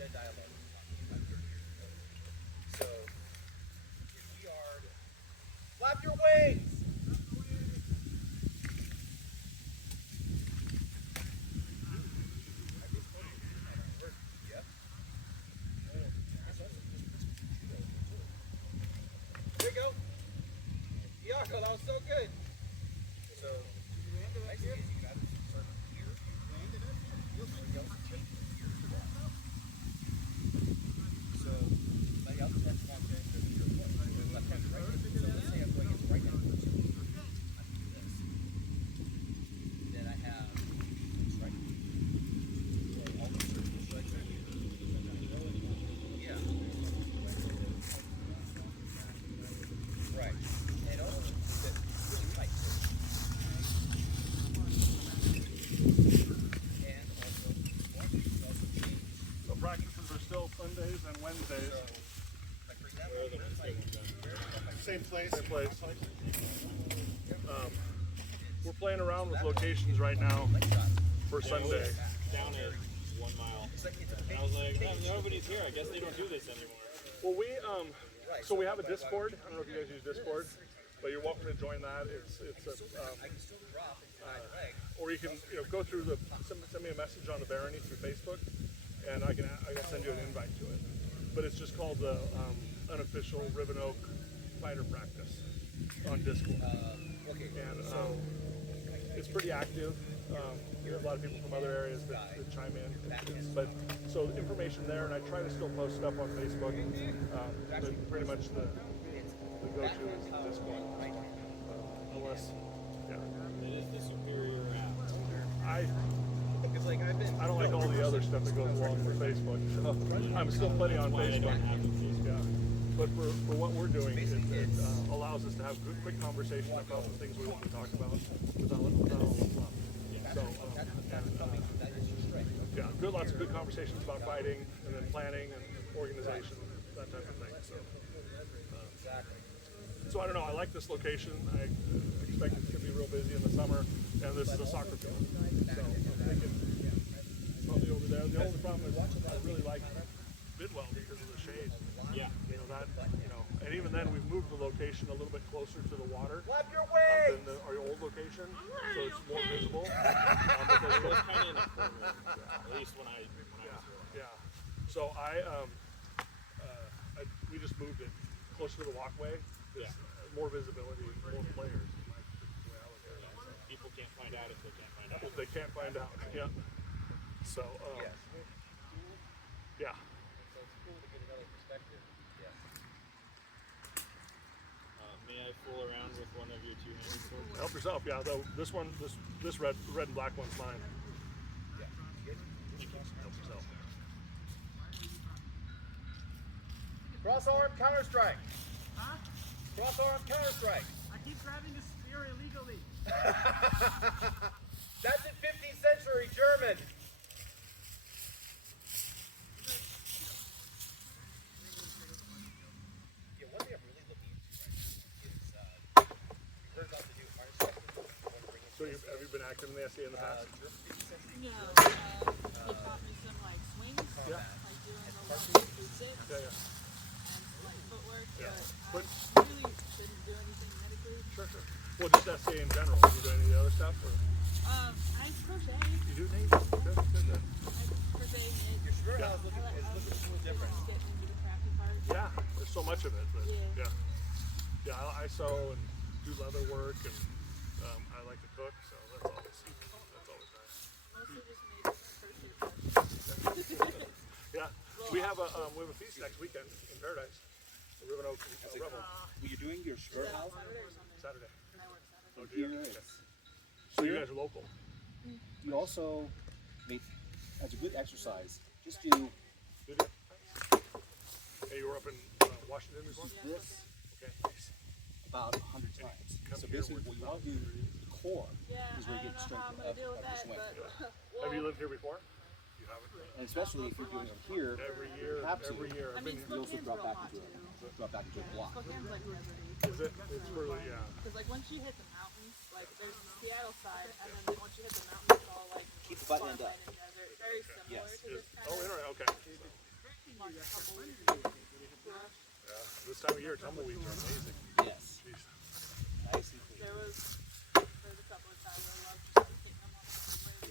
So, if we are to flap your wings. There you go. Iago, that was so good. So, nice and easy. You got to start here. So, lay out the front one. Left hand to right. So let's say I'm going in right now. I can do this. Then I have strike. All the circle strikes right here. Yeah. Right. And also that really tight. And also change. So practices are still Sundays and Wednesdays. So, like for example, Same place. Same place. We're playing around with locations right now for Sunday. Down at 1 mile. And I was like, oh, nobody's here. I guess they don't do this anymore. Well, so we have a Discord. I don't know if you guys use Discord, but you're welcome to join that. It's or you can go through send me a message on the Barony through Facebook, and I can send you an invite to it. But it's just called the unofficial Rivenoak fighter practice on Discord. And it's pretty active. You have a lot of people from other areas that chime in. But so information there, and I try to still post stuff on Facebook. But pretty much the go-to is Discord. Unless, yeah. It is the superior app. I don't like all the other stuff that goes along with Facebook. So I'm still plenty on Facebook. Yeah. But for what we're doing, it allows us to have good, quick conversations about the things we want to talk about without all the fluff. So, yeah, lots of good conversations about fighting, and then planning and organization, that type of thing. So I don't know. I like this location. I expect it's going to be real busy in the summer, and this is a soccer field. So I'm thinking probably over there. The only problem is I really like Bidwell because of the shade. Yeah. And even then we've moved the location a little bit closer to the water than our old location, so it's more visible. It was kind of in the corner, at least when I was here. Yeah. So we just moved it closer to the walkway. Yeah. More visibility, more players. People can't find out if they can't find out. If they can't find out, yeah. So, yeah. May I fool around with one of your two-handed swords? Help yourself, yeah. Though this one, this red and black one's mine. Help yourself. Cross-arm counter-strike. Huh? Cross-arm counter-strike. I keep grabbing the spear illegally. That's in 15th century German. Yeah, one thing I'm really looking into right is turns out to do harness testing. So have you been active in the SCA in the past? No, he taught me some like swings, Yeah. like doing the long sits Yeah. and like footwork, Yeah. but But I really didn't do anything medically. sure. Well, just SCA in general. Do you do any of the other stuff? Or? I crochet. You do Nate? Good. I crochet, knit. Your skirt Yeah. house looking I a little like different. get into the crafty part. Yeah, there's so much of it, but Yeah. I sew and do leather work, and I like to cook, so that's always nice. Mostly just made crochet parts. Yeah, we have a feast next weekend in Paradise, the Rivenoak Rebel. Were you doing your skirt Is that house? Saturday or Sunday? Saturday. And I work Saturday. Oh, do you? Here Okay. is. So you guys are local. You also make, as a good exercise, just do Did you? Hey, you were up in Washington before? this Okay. about 100 times. Come So here basically with what you want to do, the core, Yeah, is where I you don't get know how I'm strength gonna of deal with your that, swing. but Have you lived here before? You haven't. And especially if you're doing it here, Every year. have to. Every year. I mean, you also Spokane's drop real back hot into too. a block. Spokane's like deserty. Is it? It's really, yeah. Because like once you hit the mountains, like there's Seattle side, and then once you hit the mountains, it's all like Keep the butt end farmland up. and desert. Very similar Yes. to this kind Oh, of. interesting. Okay. like a couple weeks ago. Yeah, this time of year, tumbleweeds are amazing. Yes. Jeez. Nice and clean. There's a couple of times I love just hitting them on the way.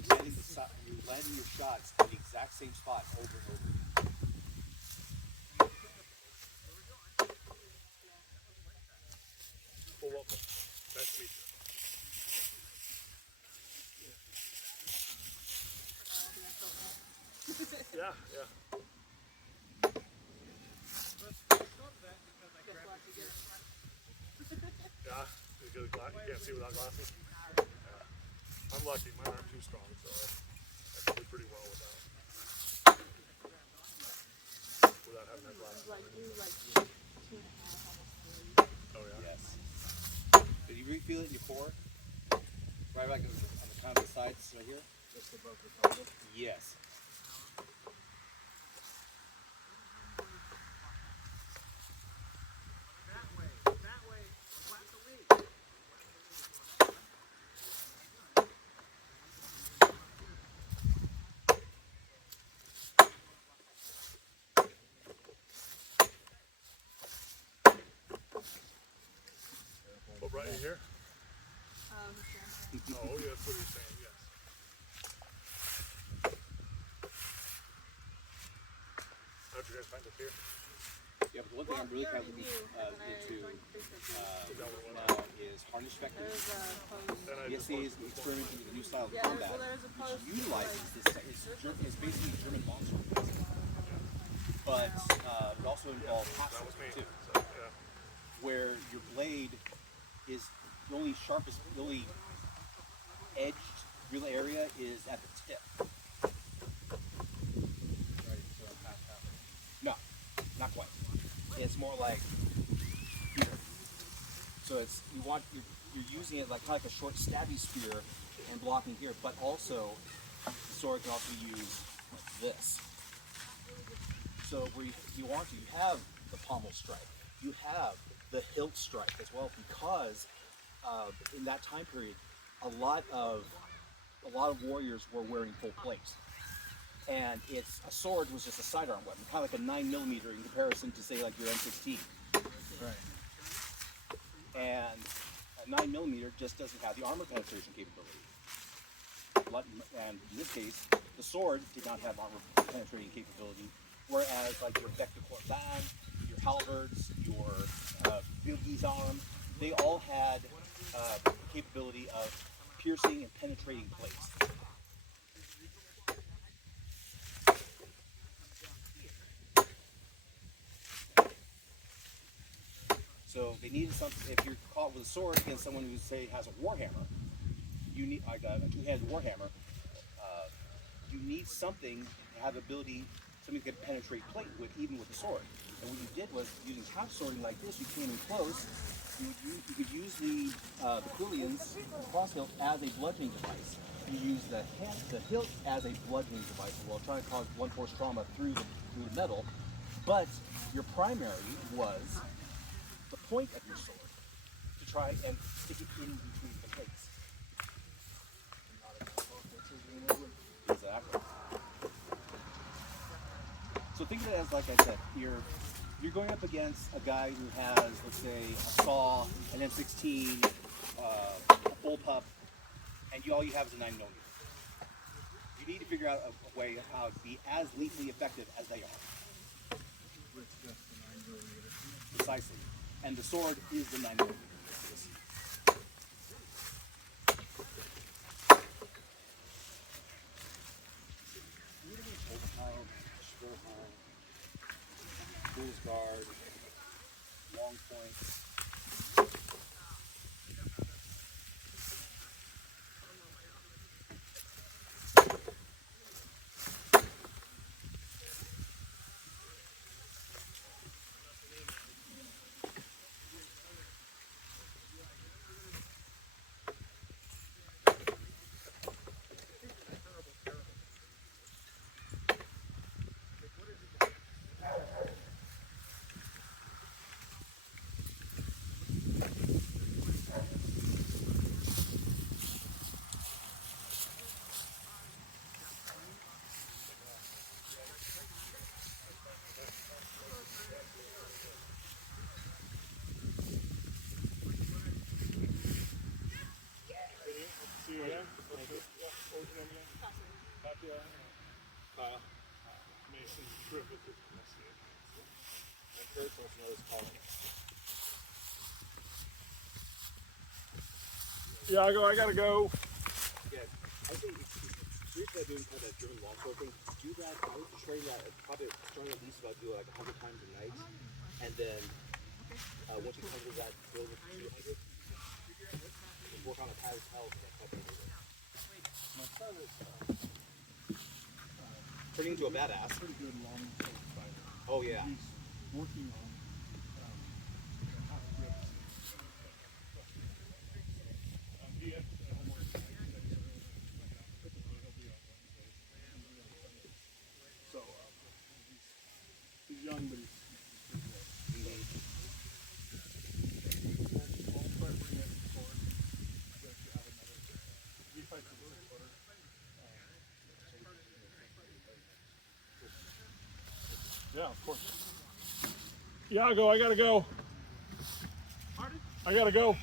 You landing your shots in the exact same spot over and over. Well, welcome. Nice to meet you. Yeah, yeah. Yeah, you can't see without glasses. Yeah. I'm lucky, mine aren't too strong, so I can do pretty well without having that glasses. Like you, like 2.5, almost 3. Oh yeah. Yes. Did you really feel it in your core? Right back on the kind of the sides right here? Just above the pelvis. Yes. That way, flat the lead. What brought you here? He's Oh, yeah, that's what he's saying, yes. How'd you guys find us here? Yeah, but the one thing I'm really kind of looking into now is harness vector. There's a post. Then I The just SCA is experimenting with a new style of Yeah, combat, there's a post. which utilizes this. It's basically German monster, but it also involves half that was me. too, So, yeah. where your blade is the only sharpest, the only edged real area is at the tip. No, not quite. It's more like here. So it's you're using it like kind of like a short stabby spear and blocking here, but also the sword can also use like this. So where you want to, you have the pommel strike, you have the hilt strike as well, because in that time period, a lot of warriors were wearing full plate, and a sword was just a sidearm weapon, kind of like a 9mm in comparison to say like your M16. Right. And a 9mm just doesn't have the armor penetration capability. And in this case, the sword did not have armor penetrating capability, whereas like your bec de corbin, your halberds, your Bilgi's arm, they all had capability of piercing and penetrating plates. So they needed something. If you're caught with a sword against someone who say has a warhammer, you need like a two-handed warhammer. You need something to have the ability, something that can penetrate plate with, even with a sword. And what you did was using half swording like this. You came in close. You could use the Quillian's cross hilt as a bludgeoning device. You use the hilt as a bludgeoning device while trying to cause blunt force trauma through the metal. But your primary was the point of your sword to try and stick it in between the plates. Exactly. So think of it as, like I said, you're going up against a guy who has, let's say, a saw, an M16, a bullpup, and all you have is a 9mm. You need to figure out a way of how to be as lethally effective as they are. Precisely. And the sword is the 9mm. Guard, long points. Iago, I gotta go. Yeah, I think if you're doing kind of that German longsword thing, do that. I would train that probably starting at least about do it like 100 times a night, and then once you come to that build with 200, work on a pattern health and that type of thing. My son is Turning into a badass. pretty good long-sword fighter. Oh yeah. He's working on half grips. He had homework tonight, so typically he'll be on Wednesdays. So he's young, but he's pretty good. I'll try to bring it forward. So that you have another. He fights a little better. Yeah, of course. Iago, I gotta go. I gotta go.